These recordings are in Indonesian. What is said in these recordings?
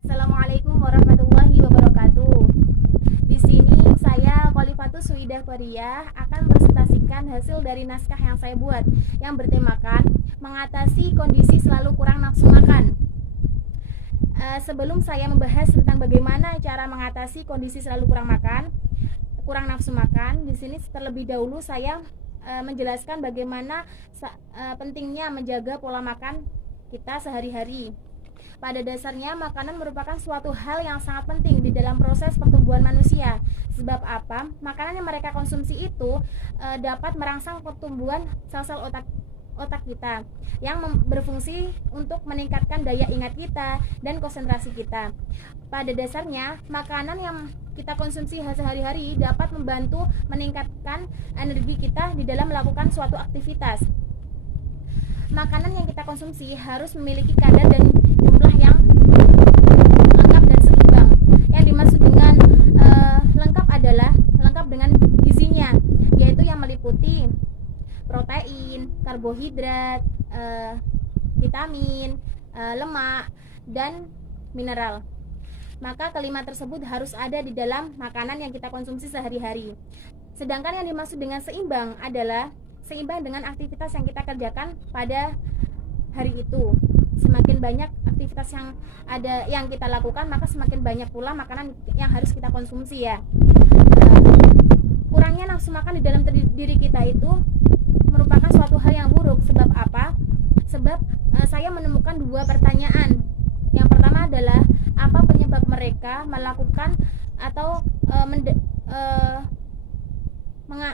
Assalamualaikum warahmatullahi wabarakatuh. Di sini saya Khalifatus Suidah Koriyah akan presentasikan hasil dari naskah yang saya buat yang bertemakan mengatasi kondisi selalu kurang nafsu makan. Sebelum saya membahas tentang bagaimana cara mengatasi kondisi selalu kurang nafsu makan, di sini terlebih dahulu saya menjelaskan bagaimana pentingnya menjaga pola makan kita sehari-hari. Pada dasarnya, makanan merupakan suatu hal yang sangat penting di dalam proses pertumbuhan manusia. Sebab apa? Makanan yang mereka konsumsi itu dapat merangsang pertumbuhan sel-sel otak kita yang berfungsi untuk meningkatkan daya ingat kita dan konsentrasi kita. Pada dasarnya, makanan yang kita konsumsi sehari-hari dapat membantu meningkatkan energi kita di dalam melakukan suatu aktivitas. Makanan yang kita konsumsi harus memiliki kadar dan jumlah yang lengkap dan seimbang. Yang dimaksud dengan lengkap adalah lengkap dengan gizinya, yaitu yang meliputi protein, karbohidrat, vitamin, lemak, dan mineral. Maka kelima tersebut harus ada di dalam makanan yang kita konsumsi sehari-hari. Sedangkan yang dimaksud dengan seimbang adalah seimbang dengan aktivitas yang kita kerjakan pada hari itu. Semakin banyak aktivitas yang kita lakukan, maka semakin banyak pula makanan yang harus kita konsumsi ya. Kurangnya nafsu makan di dalam diri kita itu merupakan suatu hal yang buruk. Sebab apa? Sebab saya menemukan dua pertanyaan. Yang pertama adalah apa penyebab mereka melakukan atau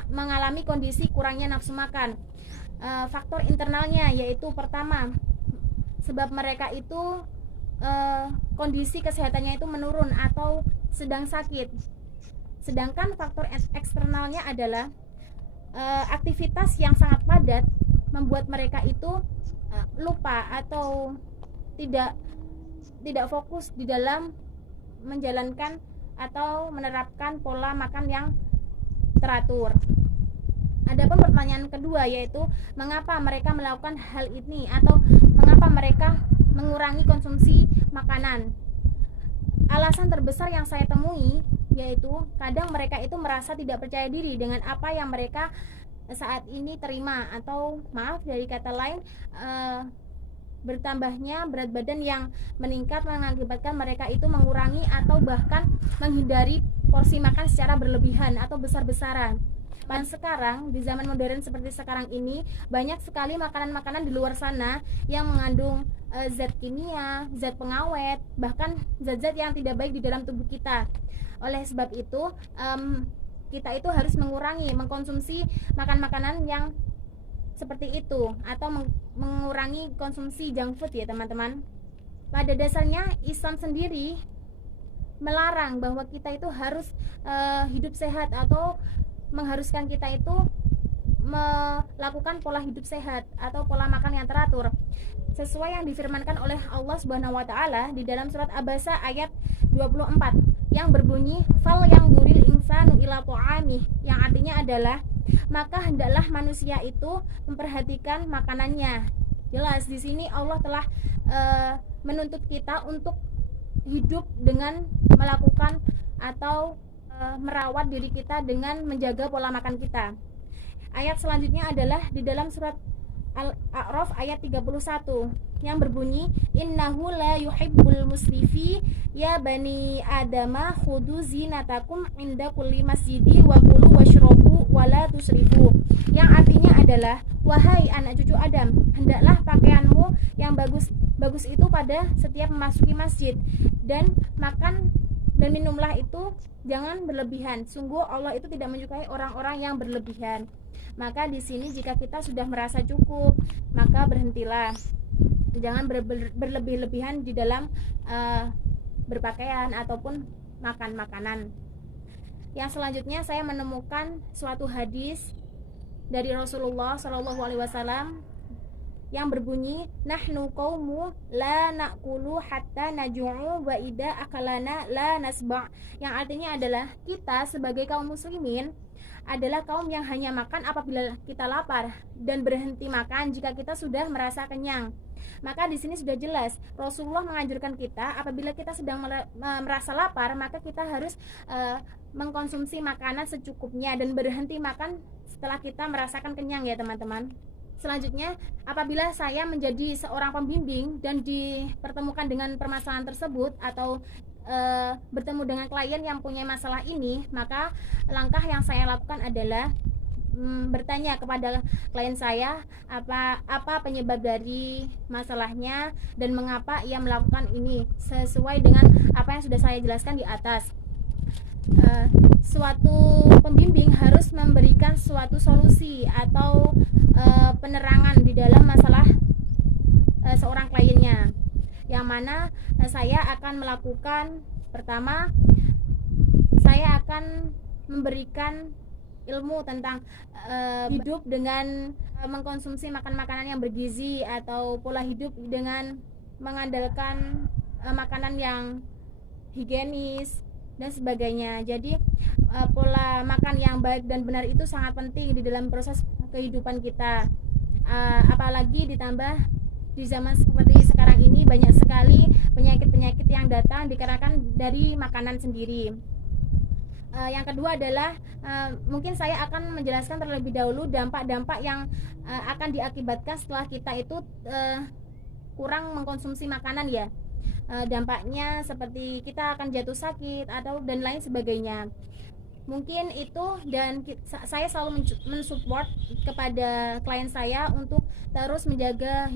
mengalami kondisi kurangnya nafsu makan. Faktor internalnya yaitu pertama, sebab mereka itu kondisi kesehatannya itu menurun atau sedang sakit. Sedangkan faktor eksternalnya adalah aktivitas yang sangat padat membuat mereka itu lupa atau tidak fokus di dalam menjalankan atau menerapkan pola makan yang teratur. Adapun pertanyaan kedua yaitu mengapa mereka melakukan hal ini atau mengapa mereka mengurangi konsumsi makanan. Alasan terbesar yang saya temui yaitu kadang mereka itu merasa tidak percaya diri dengan apa yang mereka saat ini terima, atau maaf dari kata lain, bertambahnya berat badan yang meningkat mengakibatkan mereka itu mengurangi atau bahkan menghindari porsi makan secara berlebihan atau besar-besaran. Dan sekarang di zaman modern seperti sekarang ini banyak sekali makanan-makanan di luar sana yang mengandung zat kimia, zat pengawet, bahkan zat-zat yang tidak baik di dalam tubuh kita. Oleh sebab itu kita itu harus mengkonsumsi makanan-makanan yang seperti itu atau mengurangi konsumsi junk food ya teman-teman. Pada dasarnya Islam sendiri melarang bahwa kita itu harus hidup sehat atau mengharuskan kita itu melakukan pola hidup sehat atau pola makan yang teratur sesuai yang difirmankan oleh Allah Subhanahu wa taala di dalam surat Abasa ayat 24 yang berbunyi fal yang duril insanu ila ta'amih, yang artinya adalah maka hendaklah manusia itu memperhatikan makanannya. Jelas di sini Allah telah menuntut kita untuk hidup dengan melakukan atau merawat diri kita dengan menjaga pola makan kita. Ayat selanjutnya adalah di dalam surat Al-A'raf ayat 31 yang berbunyi innahu la yuhibbul musrifi ya bani adama khudu zinatakum inda kulli masjidi wa kulu washrabu wala tusrifu, yang artinya adalah wahai anak cucu Adam, hendaklah pakaianmu yang bagus itu pada setiap memasuki masjid, dan makan dan minumlah itu jangan berlebihan. Sungguh Allah itu tidak menyukai orang-orang yang berlebihan. Maka di sini jika kita sudah merasa cukup, maka berhentilah. Jangan berlebih-lebihan di dalam berpakaian ataupun makan makanan. Yang selanjutnya saya menemukan suatu hadis dari Rasulullah SAW yang berbunyi nahnu qaumu la na'kulu hatta naj'u wa idza akalana la nasba', yang artinya adalah kita sebagai kaum muslimin adalah kaum yang hanya makan apabila kita lapar dan berhenti makan jika kita sudah merasa kenyang. Maka di sini sudah jelas Rasulullah menganjurkan kita apabila kita sedang merasa lapar, maka kita harus mengkonsumsi makanan secukupnya dan berhenti makan setelah kita merasakan kenyang ya teman-teman. Selanjutnya, apabila saya menjadi seorang pembimbing dan dipertemukan dengan permasalahan tersebut atau bertemu dengan klien yang punya masalah ini, maka langkah yang saya lakukan adalah bertanya kepada klien saya apa penyebab dari masalahnya dan mengapa ia melakukan ini sesuai dengan apa yang sudah saya jelaskan di atas. Suatu pembimbing harus memberikan suatu solusi atau penerangan di dalam masalah seorang kliennya, yang mana saya akan melakukan, pertama saya akan memberikan ilmu tentang hidup dengan mengkonsumsi makanan yang bergizi atau pola hidup dengan mengandalkan makanan yang higienis dan sebagainya. Jadi pola makan yang baik dan benar itu sangat penting di dalam proses kehidupan kita, apalagi ditambah di zaman seperti sekarang ini banyak sekali penyakit-penyakit yang datang dikarenakan dari makanan sendiri. Yang kedua adalah mungkin saya akan menjelaskan terlebih dahulu dampak-dampak yang akan diakibatkan setelah kita itu kurang mengkonsumsi makanan ya. Dampaknya seperti kita akan jatuh sakit atau dan lain sebagainya. Mungkin itu, dan saya selalu mensupport kepada klien saya untuk terus menjaga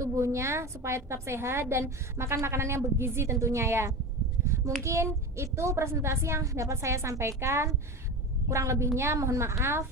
tubuhnya supaya tetap sehat dan makan makanan yang bergizi tentunya ya. Mungkin itu presentasi yang dapat saya sampaikan. Kurang lebihnya mohon maaf.